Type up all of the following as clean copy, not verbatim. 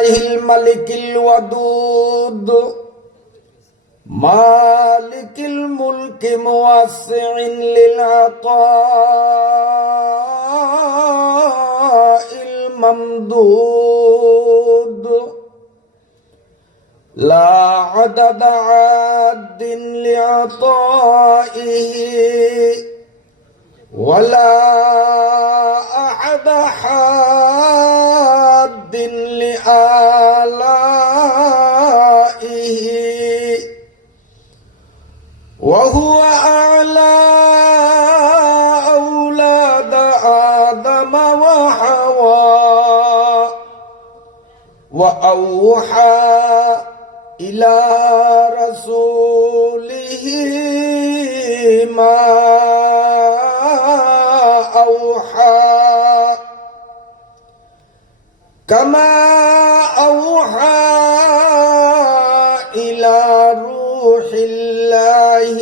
الملك الودود مالك الملك موسع للعطاء الممدود لا عدد عاد لعطائه ولا أحد حاد لآلائه وهو أعلى أولاد آدم وحواء وأوحى إلى رسوله ما أوحى كما أوحى إلى روح الله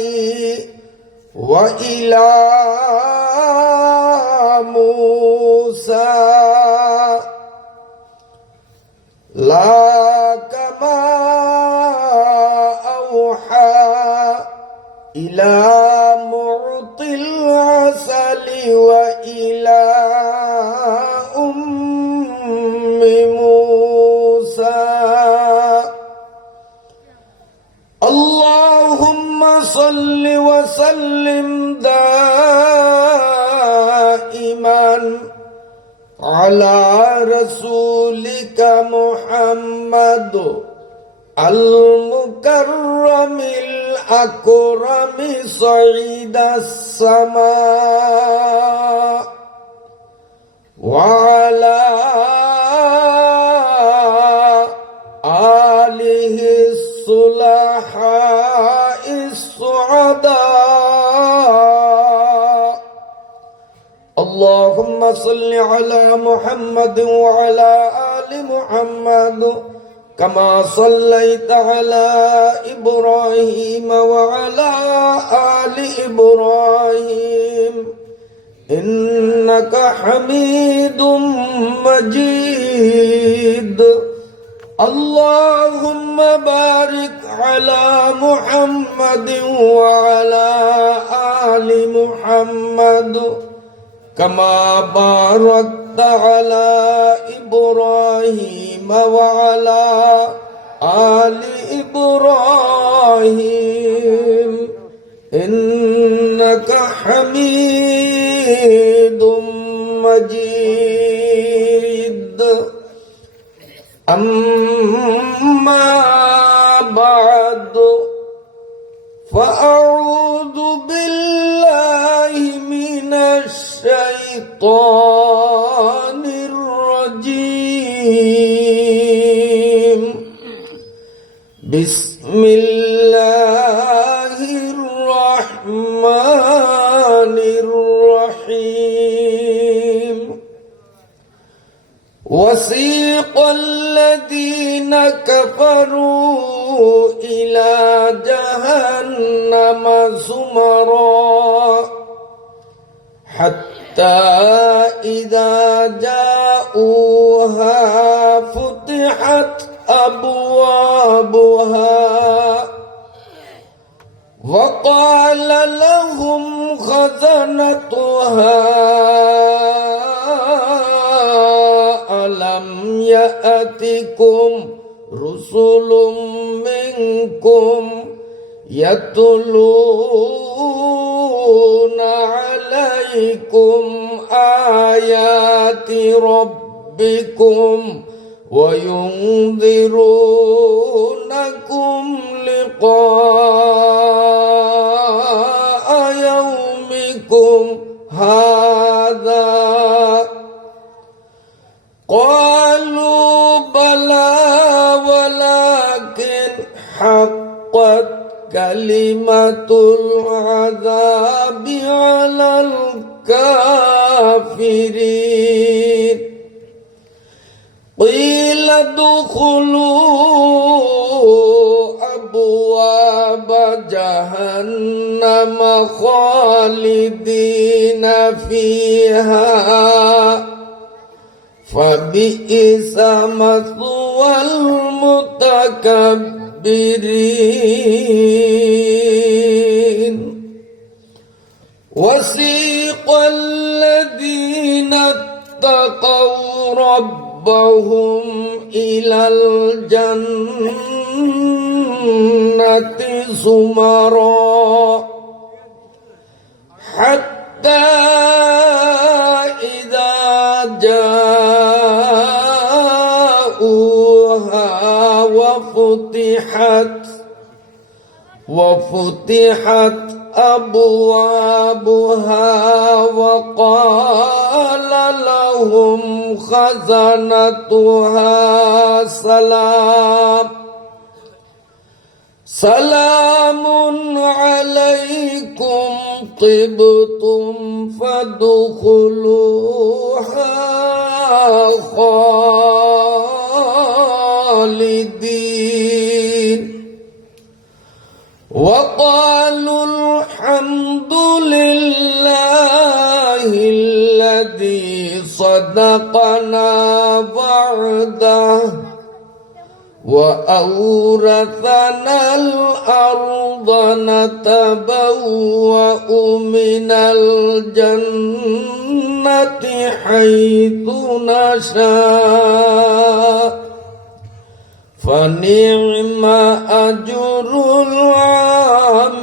وإلى موسى لا كما أوحى إلى معطي العسل وإلى موسى اللهم صل وسلم دائما على رسولك محمد المكرم الأكرم صعيد السماء وعلى آله الصلحاء السعداء اللهم صل على محمد وعلى آل محمد كما صليت على إبراهيم وعلى آل إبراهيم إنك حميد مجيد اللهم بارك على محمد وعلى آل محمد كما باركت على إبراهيم وعلى آل إبراهيم إنك حميد مجيد أما بعد فأعوذ بالله من الشيطان الرجيم بسم الله الرحمن الرحيم وسيق الذين كفروا إلى جهنم زمرا حتى إذا جاءوها فتحت أبوابها وقال لهم خزنتها ألم يأتكم رسل منكم يتلون عليكم آيات ربكم وينذرونكم لقاء يومكم هذا قالوا بلى ولكن حقت كلمة العذاب على الكافرين قيل ادخلوا أبواب جهنم خالدين فيها فبئس مثوى والمتكبرين وسيق الذين اتقوا ربهم إلى الجنة زمرا حتى إذا جاءوها وفتحت أبوابها وقال لهم خزنتها سلام عليكم طبتم فادخلوها خالدين وقالوا الحمد لله الذي صدقنا وعده وأورثنا الأرض نتبوأ من الجنة حيث نشاء فنعم أجر العاملين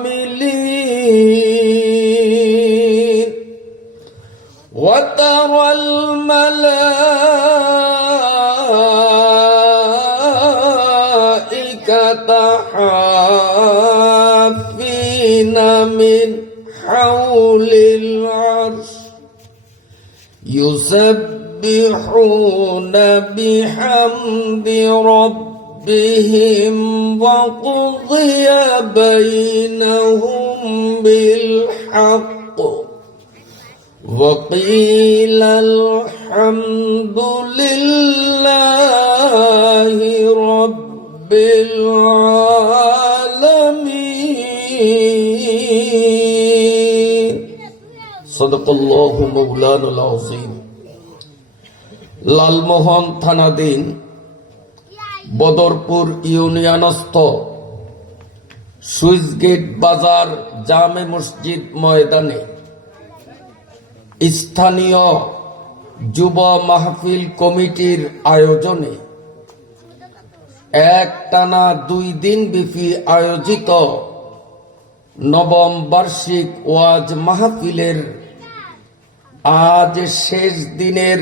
وترى الملائكة حافين من حول العرش يسبحون بحمد ربهم وقضي بينهم بالحق وقيل الحمد لله رب العالمين صدق الله مولانا العظيم লালমোহন থানাধীন বদরপুর ইউনিয়নস্থ সুইচগেট বাজার জামে মসজিদ ময়দানে স্থানীয় যুব মাহফিল কমিটির আয়োজনে একটানা 2 দিন ব্যাপী আয়োজিত নবম বার্ষিক ওয়াজ মাহফিলের আজ শেষ দিনের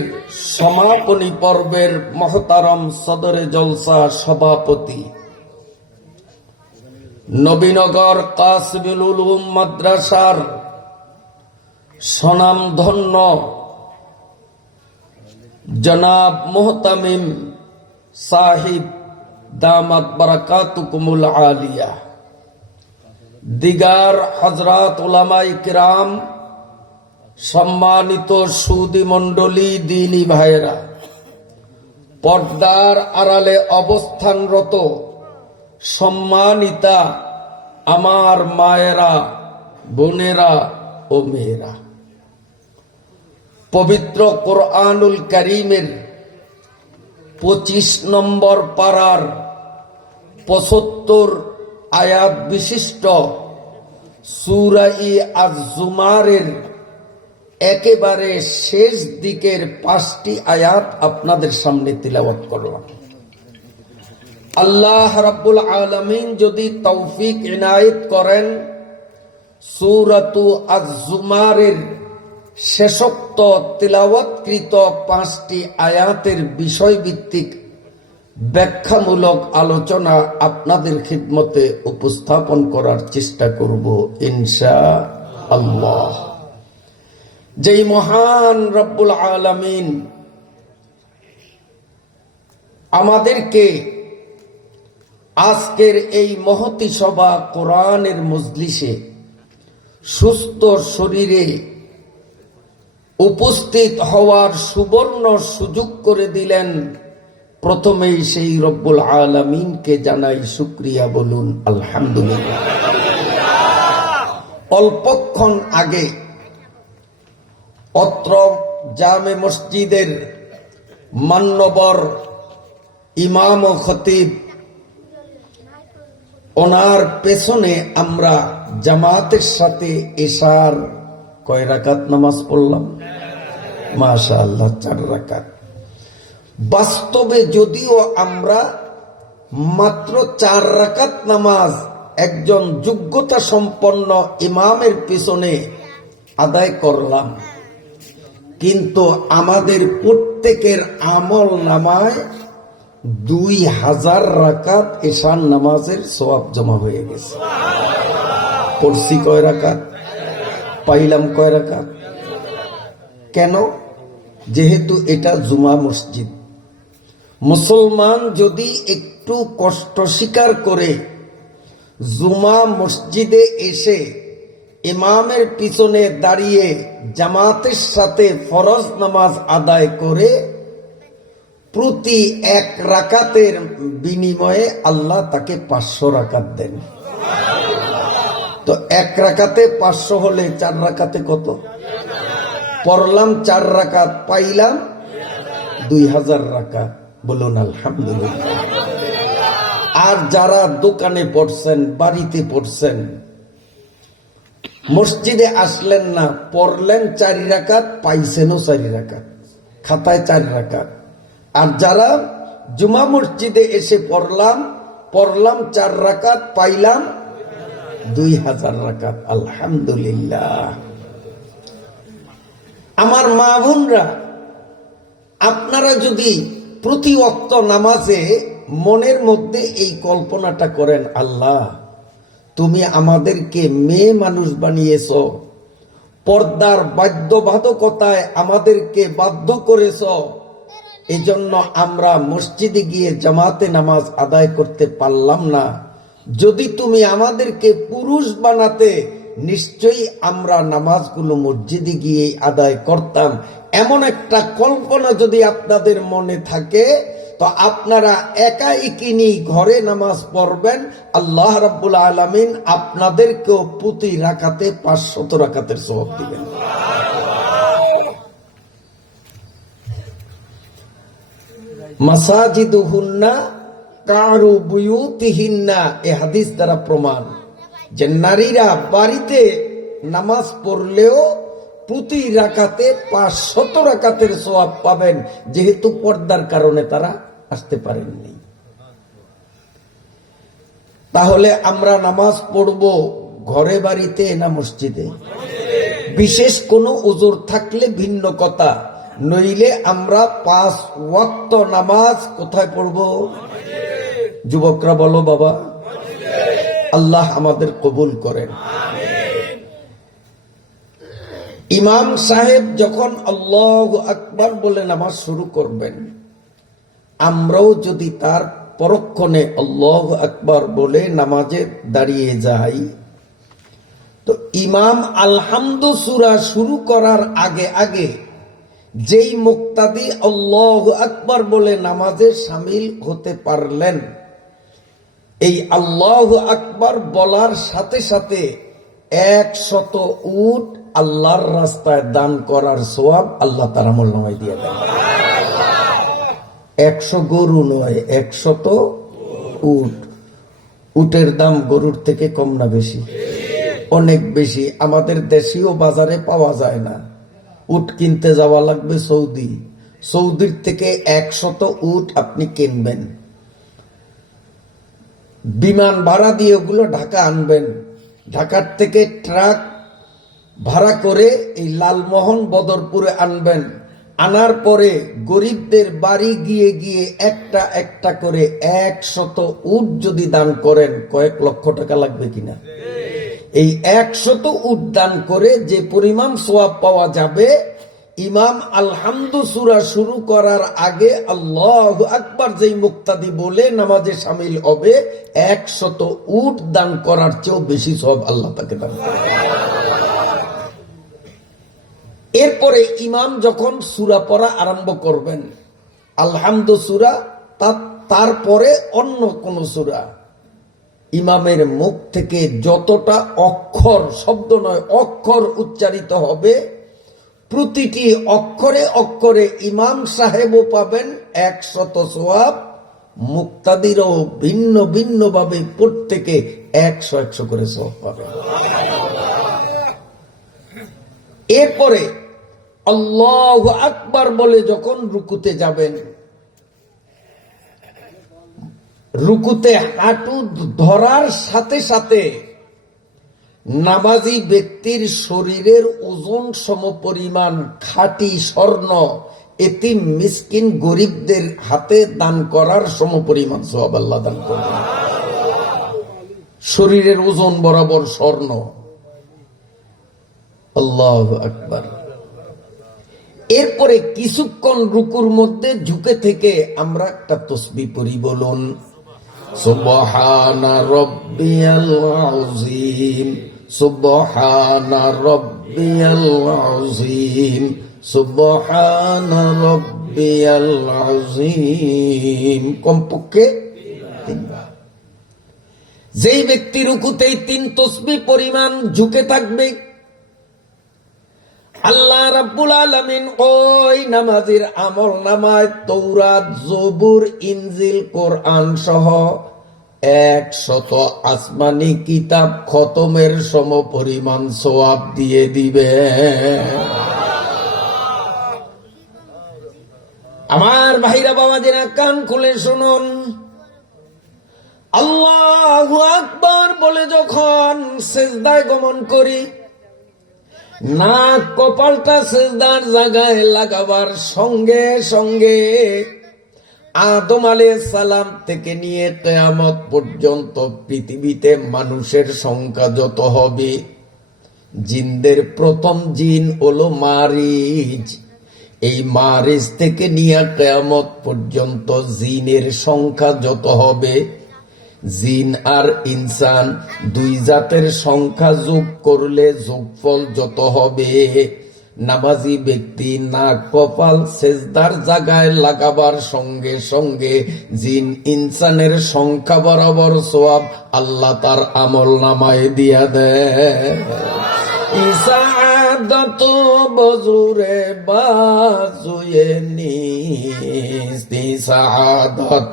সমাপনী পর্বের মহতারম সদরে জলসা সভাপতি নবীনগর কাসিমুল উলুম মাদ্রাসার স্বনামধন্য জনাব মুহতামিম সাহিব দামাত বারাকাতুকুমুল আলিয়া, দিগার হযরত উলামায়ে কিরাম, সম্মানিত সুদী মণ্ডলী, দ্বীনী ভাইয়েরা, পর্দার আড়ালে অবস্থানরত সম্মানিতা আমার মায়েরা, বোনেরা ও মেয়েরা, পবিত্র কোরআনুল কারীমের 25 নম্বর পারার 75 আয়াত বিশিষ্ট সূরা আজ-জুমারের একেবারে শেষ দিকের 5টি আয়াত আপনাদের সামনে তিলাওয়াত করলাম। আল্লাহ রাব্বুল আলামিন যদি তৌফিক ইনায়েত করেন, সূরাতু আজ-জুমারের শেষোক্ত তিলাওয়াতকৃত 5টি আয়াতের বিষয়ভিত্তিক ব্যাখ্যামূলক আলোচনা আপনাদের খিদমতে উপস্থাপন করার চেষ্টা করব ইনশাআল্লাহ। যেই মহান রব্বুল আলামিন আমাদেরকে আজকের এই মহতী সভা কোরআনের মজলিসে সুস্থ শরীরে উপস্থিত হওয়ার সুবর্ণ সুযোগ করে দিলেন, প্রথমেই সেই রব্বুল আলামিনকে জানাই শুকরিয়া, বলুন আলহামদুলিল্লাহ। অল্পক্ষণ আগে অত্র জামে মসজিদের মান্যবর ইমাম ও খতিব, ওনার পেছনে আমরা জামাতের সাথে এশার কয় রাকাত নামাজ পড়লাম? মাশাআল্লাহ, 4 রাকাত। বাস্তবে যদিও আমরা মাত্র 4 রাকাত নামাজ একজন যোগ্যতা সম্পন্ন ইমামের পিছনে আদায় করলাম, কিন্তু আমাদের প্রত্যেকের আমল নামায় 2000 রাকাত এশার নামাজের সওয়াব জমা হয়ে গেছে। পড়ছি কয় রাকাত? পাইলাম কয় রাকাত? কেন? যেহেতু এটা জুমা মসজিদ। মুসলমান যদি একটু কষ্ট স্বীকার করে জুমা মসজিদে এসে ইমামের পিছনে দাঁড়িয়ে জামাতের সাথে ফরজ নামাজ আদায় করে, প্রতি 1 রাকাতের বিনিময়ে আল্লাহ তাকে 500 রাকাত দেন। তো 1 রাকাতে 500 হলে 4 রাকাতে কত? পড়লাম 4 রাকাত, পাইলাম 2000 রাকাত। বলুন আলহামদুলিল্লাহ। আর যারা দোকানে পড়ছেন, বাড়িতে পড়ছেন, মসজিদে আসলেন না, পড়লেন 4 রাকাত, পাইছেনও 4 রাকাত, খাতায় 4 রাকাত। আর যারা জুমা মসজিদে এসে পড়লাম 4 রাকাত, পাইলাম 2000 রাকাত। আলহামদুলিল্লাহ। আমার মা বোনরা, আপনারা যদি প্রতি ওয়াক্ত নামাজে মনের মধ্যে এই কল্পনাটা করেন, আল্লাহ তুমি আমাদেরকে মেয়ে মানুষ বানিয়েছ, পর্দার বাধ্যবাধকতায় আমাদেরকে বাধ্য করেছ, এজন্য আমরা মসজিদে গিয়ে জামাতে নামাজ আদায় করতে পারলাম না। যদি তুমি আমাদেরকে পুরুষ বানাতে, নিশ্চয়ই আমরা নামাজগুলো মসজিদে গিয়ে আদায় করতাম। এমন একটা কল্পনা যদি আপনাদের মনে থাকে, তো আপনারা একা একিনি ঘরে নামাজ পড়বেন, আল্লাহ রাব্বুল আলামিন আপনাদেরকেও প্রতি রাকাতে 500 রাকাতের সওয়াব দিবেন। মাসাজিদুহুন্না কারু বুয়ুতিহিন্না, এ হাদিস দ্বারা প্রমাণ যে নারীরা বাড়িতে নামাজ পড়লেও প্রতি রাকাতে 500 রাকাতের সওয়াব পাবেন, যেহেতু পর্দার কারণে তারা আসতে পারেননি। তাহলে আমরা নামাজ পড়ব ঘরে বাড়িতে না মসজিদে? বিশেষ কোনো উযর থাকলে ভিন্ন কথা, নইলে আমরা 5 ওয়াক্ত নামাজ কোথায় পড়ব? যুবকরা বলো বাবা। আল্লাহ আমাদের কবুল করেন। ইমাম সাহেব যখন আল্লাহু আকবার বলে নামাজ শুরু করবেন, আমরাও যদি তার পরক্ষণে আল্লাহু আকবার বলে নামাজে দাঁড়িয়ে যাই, তো ইমাম আলহামদু সূরা শুরু করার আগে আগে যেই মুক্তাদি আল্লাহু আকবার বলে নামাজে শামিল হতে পারলেন, এই আল্লাহু আকবার বলার সাথে সাথে 100 উট আল্লাহর রাস্তায় দান করার সওয়াব আল্লাহ তার আমলনামায় দিয়ে দেন। 100 গরু নয়, 100 উট। উটের দাম গরুর থেকে কম না বেশি? অনেক বেশি। আমাদের দেশীয় বাজারে পাওয়া যায় না। উট কিনতে যাওয়া লাগবে সৌদি। সৌদির থেকে 100 উট আপনি কিনবেন, বিমান ভাড়া দিয়ে ওগুলো ঢাকা আনবেন, ঢাকার থেকে ট্রাক ভাড়া করে এই লালমোহন বদরপুরে আনবেন, আনার পরে গরিবদের বাড়ি গিয়ে গিয়ে একটা একটা করে 100 উট যদি দান করেন, কয়েক লক্ষ টাকা লাগবে কিনা? এই 100 উট দান করে যে পরিমাণ সওয়াব পাওয়া যাবে, ইমাম আলহামদু সূরা শুরু করার আগে আল্লাহু আকবার যেই মুক্তাদি বলে নামাজে শামিল হবে, 100 উট দান করার চেয়েও বেশি সওয়াব আল্লাহ তাকে দান করবে। এরপরে ইমাম যখন সূরা পড়া আরম্ভ করবেন, আলহামদু সূরা, তারপরে অন্য কোন সূরা, ইমামের মুখ থেকে যতটা অক্ষর, শব্দ নয় অক্ষর উচ্চারিত হবে, প্রতিটি অক্ষরে অক্ষরে ইমাম সাহেবও পাবেন 100 সওয়াব, মুক্তাদিরও ভিন্ন ভিন্ন ভাবে প্রত্যেকে 100 করে সওয়াব পাবে। এরপরে আল্লাহু আকবার বলে যখন রুকুতে যাবেন, রুকুতে হাঁটু ধরার সাথে সাথে নামাজি ব্যক্তির শরীরের ওজন সমপরিমাণ খাঁটি স্বর্ণ এতিম মিসকিন গরিবদের হাতে দান করার সমপরিমাণ সওয়াব আল্লাহ দান করবেন। শরীরের ওজন বরাবর স্বর্ণ। আল্লাহু আকবার। এরপরে কিছুক্ষণ রুকুর মধ্যে ঝুঁকে থেকে আমরা একটা তাসবিহ পড়ি, বলুন সুবহানা রাব্বিয়াল আযীম, সুবহানা রাব্বিয়াল আযীম, সুবহানা রাব্বিয়াল আযীম, কমপক্ষে 3 বার। যেই ব্যক্তি রুকুতেই 3 তাসবিহ পরিমাণ ঝুঁকে থাকবে, আল্লাহ রাব্বুল আলামিন ওই নামাজের আমল নামায় তৌরাত, জবুর, ইনজিল, কোরআন সহ 100 আসমানি কিতাব খতমের সমপরিমাণ সওয়াব দিয়ে দিবে। আমার ভাইরা বাবাজিরা কান খুলে শুনুন, আল্লাহু আকবার বলে যখন সিজদায় গমন করি, নাক কপালটা সিজদার জায়গায় লাগাবার সঙ্গে সঙ্গে আদম আলাইহিস সালাম থেকে নিয়ে কিয়ামত পর্যন্ত পৃথিবীতে মানুষের সংখ্যা যত হবে, জিনদের প্রথম জিন হলো মারিজ। এই মারিজ থেকে নিয়ে কিয়ামত পর্যন্ত জিনের সংখ্যা যত হবে, জিন আর ইনসান 2 জাতের সংখ্যা যোগ করলে যোগফল যত হবে, নামাজি ব্যক্তি নাক কপাল সেজদার জায়গায় লাগাবার সঙ্গে সঙ্গে জিন ইনসানের সংখ্যা বরাবর সওয়াব আল্লাহ তার আমল নামায় দিয়া দেয়। ইসাআদত বজুরে বাজুয়ে নিস, ইসাআদত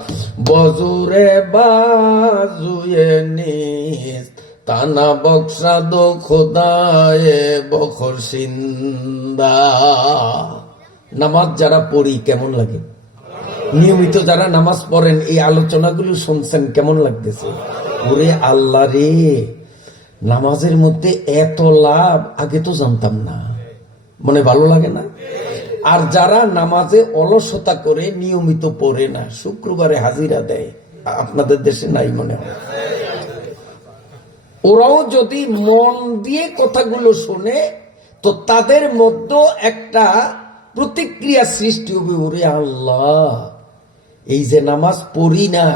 বজুরে বাজুয়ে নিস, তানা বক্সা দো খোদায়ে বখশিন্দা। নামাজ যারা পড়ি কেমন লাগে? নিয়মিত যারা নামাজ পড়েন, এই আলোচনাগুলো শুনছেন, কেমন লাগতেছে? ওরে আল্লাহ রে, নামাজের মধ্যে এত লাভ আগে তো জানতাম না, মনে ভালো লাগে না? আর যারা নামাজে অলসতা করে নিয়মিত পড়ে না, শুক্রবারে হাজিরা দেয়, আপনাদের দেশে নাই মনে হয়, ওরাও যদি মন দিয়ে কথাগুলো শুনে তো তাদের মধ্যে একটা প্রতিক্রিয়া সৃষ্টি হবে, ওরে আল্লাহ, এই যে নামাজ পড়ি না,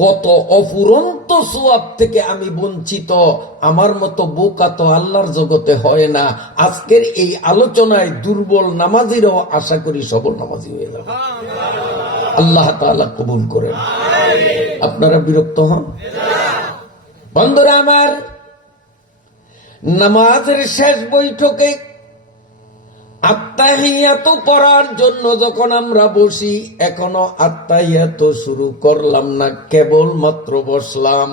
কত অফুরন্ত সওয়াব থেকে আমি বঞ্চিত, আমার মতো বোকা তো আল্লাহর জগতে হয় না। আজকের এই আলোচনায় দুর্বল নামাজিরাও আশা করি সবল নামাজি হয়ে যাবে। আল্লাহ তাআলা কবুল করেন। আপনারা বিরক্ত হন? বন্ধুরা আমার, নামাজের শেষ বৈঠকে আত্তাহিয়াত পড়ার জন্য যখন আমরা বসি, এখনো আত্তাহিয়াত শুরু করলাম না, কেবল মাত্র বসলাম,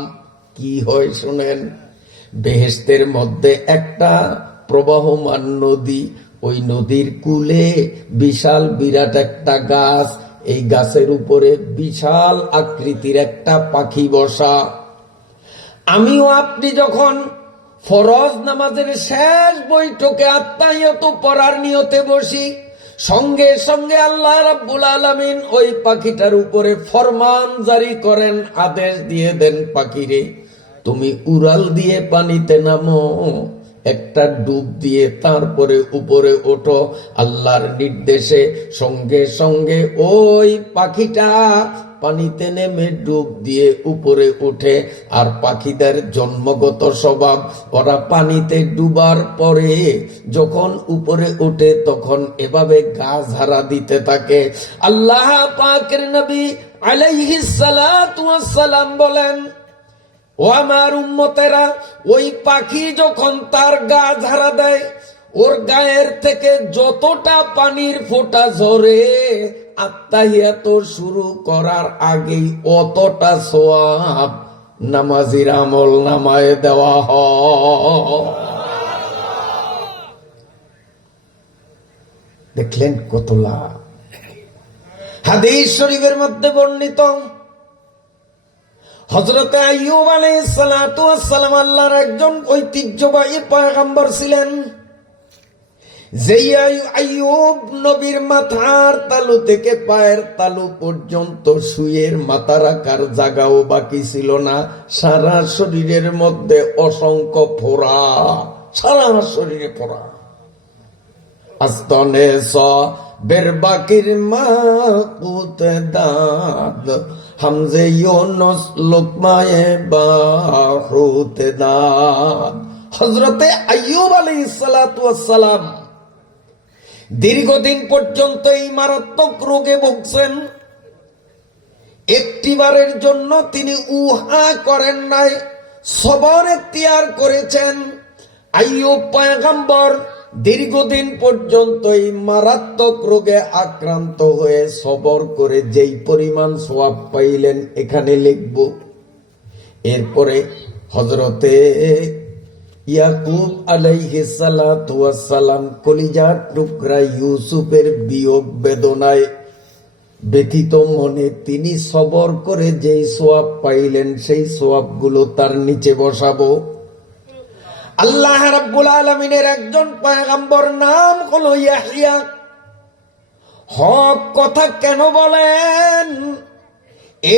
কি হয় শুনেন। বেহেশতের মধ্যে একটা প্রবাহমান নদী, ওই নদীর কূলে বিশাল বিরাট একটা গাছ, এই গাছের উপরে বিশাল আকৃতির একটা পাখি বসা। আমিও আপনি যখন ফরজ নামাজের শেষ বৈঠকে আত্তাহিয়াত পড়ার নিয়তে বসি, সঙ্গে সঙ্গে আল্লাহ রাব্বুল আলামিন ওই পাখিটার উপরে ফরমান জারি করেন, আদেশ দিয়ে দেন, পাখিরে তুমি উড়াল দিয়ে পানিতে নামো, একটা ডুব দিয়ে তারপরে উপরে ওঠো। আল্লাহর নির্দেশে সঙ্গে সঙ্গে ওই পাখিটা পানিতে নেমে ডুব দিয়ে উপরে উঠে। আর পাখিদের জন্মগত স্বভাব, ওরা পানিতে ডুবার পরে যখন উপরে উঠে তখন এভাবে গা ঝাড়া দিতে থাকে। আল্লাহ পাকের নবী আলাইহিস সালাতু ওয়াস সালাম বলেন, ও আমার উম্মতেরা, ওই পাখি যখন তার গা ঝাড়া দেয়, ওর গায়ের থেকে যতটা পানির ফোঁটা ঝরে আত্তাহিয়াত শুরু করার আগেই অতটা সওয়াব নামাজির আমল নামায় দেওয়া হয়। দেখলেন কত লাভ। হাদিস শরীফের মধ্যে বর্ণিত, হযরত আইয়ুব আলাইহিস সালাতু ওয়াস সালাম আল্লাহর একজন ঐতিহ্যবাহী পয়গম্বর ছিলেন। যেই আইয়ুব নবীর মাথার তালু থেকে পায়ের তালু পর্যন্ত শুয়ের মাথা রাখার জায়গাও বাকি ছিল না। সারা শরীরের মধ্যে অসংখ্য ফোঁড়া, সারা শরীরে ফোঁড়া। আস্তনে বেরবাকির মা কুতে দাদ হামজে ইউনুস লোকমায়ে বাহুতে দাদ। হযরতে আইয়ুব আলাইহিস সালাতু ওয়াস সালাম দীর্ঘদিন পর্যন্ত এই মারাত্মক রোগে ভুগছেন। একটিবারের জন্য তিনি উহা করেন নাই, সবর এখতিয়ার করেছেন। আইয়ুব পয়গম্বর দীর্ঘদিন পর্যন্ত এই মারাত্মক রোগে আক্রান্ত হয়ে সবর করে যেই পরিমাণ সওয়াব পাইলেন এখানে লিখব। এরপরে হযরতে ইয়াকুব আলাইহিস সালাতু ওয়াস সালাম কলিজার টুকরা ইউসুফের বিয়োগ বেদনায় ব্যথিত মনে তিনি সবর করে যেই সওয়াব পাইলেন সেই সওয়াবগুলো তার নিচে বসাবো। আল্লাহ রাব্বুল আলামিনের একজন পয়গম্বর নাম হলো ইয়াহইয়া। হক কথা কেন বলেন?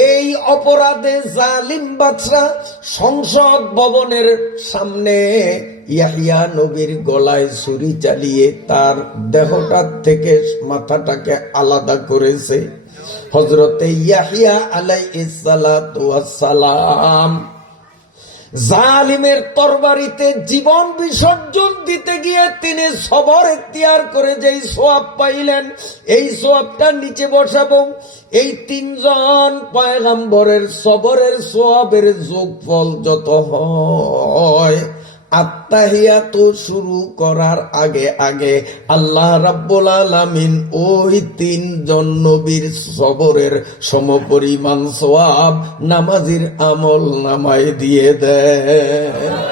এই অপরাধে জালিম বাদশা সংসদ ভবনের সামনে ইয়াহইয়া নবীর গলায় ছুরি চালিয়ে তার দেহটার থেকে মাথাটাকে আলাদা করেছে। হযরতে ইয়াহইয়া আলাইহিস সালাতু ওয়াস সালাম জালিমের তরবারিতে জীবন বিসর্জন দিতে গিয়ে তিনি সবর এখতিয়ার করে যেই সওয়াব পাইলেন এই সওয়াবটা নিচে বসাবো। এই তিনজন পয়গম্বরের সবরের সওয়াবের যোগফল যত হয়, আত্তাহিয়াত শুরু করার আগে আগে আল্লাহ রাব্বুল আলামিন ওই তিনজন নবীর সবরের সমপরিমাণ সওয়াব নামাজির আমল নামায় দিয়ে দেয়।